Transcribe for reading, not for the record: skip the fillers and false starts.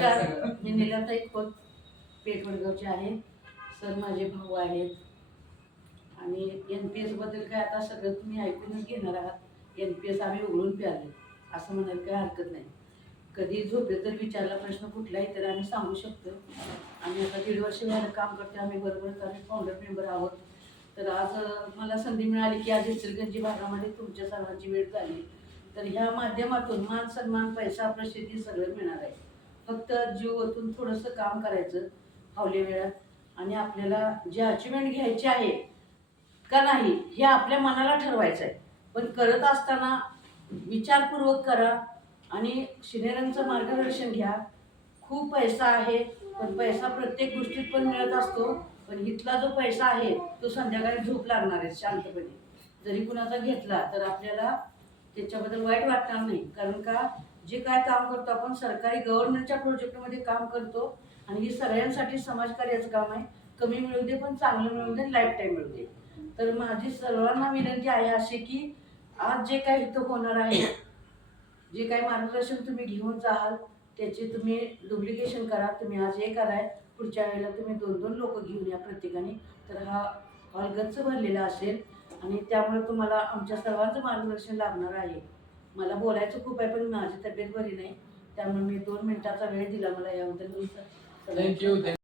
नमस्कार, मी नीलाताई खोत पेठवडगावचे आहे. सर माझे भाऊ आहेत आणि NPS बद्दल काय आता सगळं तुम्ही ऐकूनच घेणार आहात. NPS आम्ही उघडून प्याले असं म्हणायला काही हरकत नाही. कधी झोपेत जर विचारला प्रश्न कुठलाही तर आम्ही सांगू शकतो. आम्ही आता 1.5 वर्ष झालं काम करतो. आम्ही बरोबर आम्ही फाउंडर मेंबर आहोत. तर आज मला संधी मिळाली की आज इचलकरंजी भागामध्ये तुमच्या सर्वांची वेळ झाली. तर ह्या माध्यमातून मान सन्मान पैसा प्रसिद्धी सगळं मिळणार आहे. फक्त जीव ओतून थोडंसं काम करायचं फावल्या वेळात आणि आपल्याला जे अचिव्हमेंट घ्यायची आहे का नाही हे आपल्या मनाला ठरवायचं आहे. पण करत असताना विचारपूर्वक करा आणि सिनियरांचं मार्गदर्शन घ्या. खूप पैसा आहे पण पैसा प्रत्येक गोष्टीत पण मिळत असतो. पण इथला जो पैसा आहे तो संध्याकाळी झोप लागणार आहे शांतपणे. जरी कुणाचा घेतला तर आपल्याला त्याच्याबद्दल वाईट वाटणार नाही. कारण का जे काय काम करतो आपण सरकारी गव्हर्नमेंटच्या प्रोजेक्टमध्ये काम करतो आणि हे सगळ्यांसाठी समाजकार्याचं काम आहे. कमी मिळू दे पण चांगलं मिळू दे, लाईफ टाईम मिळू दे. तर माझी सर्वांना विनंती आहे अशी की आज जे काय इथं होणार आहे, जे काही मार्गदर्शन तुम्ही घेऊन जाल त्याचे तुम्ही डुप्लिकेशन करा. तुम्ही आज हे कराय पुढच्या वेळेला तुम्ही 2-2 लोक घेऊन या प्रत्येकाने. तर हा हॉल गच्च भरलेला असेल आणि त्यामुळे तुम्हाला आमच्या सर्वांचं मार्गदर्शन लाभणार आहे. मला बोलायचं खूप आहे पण माझी तब्येत बरी नाही त्यामुळे मी 2 मिनिटाचा वेळ दिला मला याबद्दल. थँक्यू.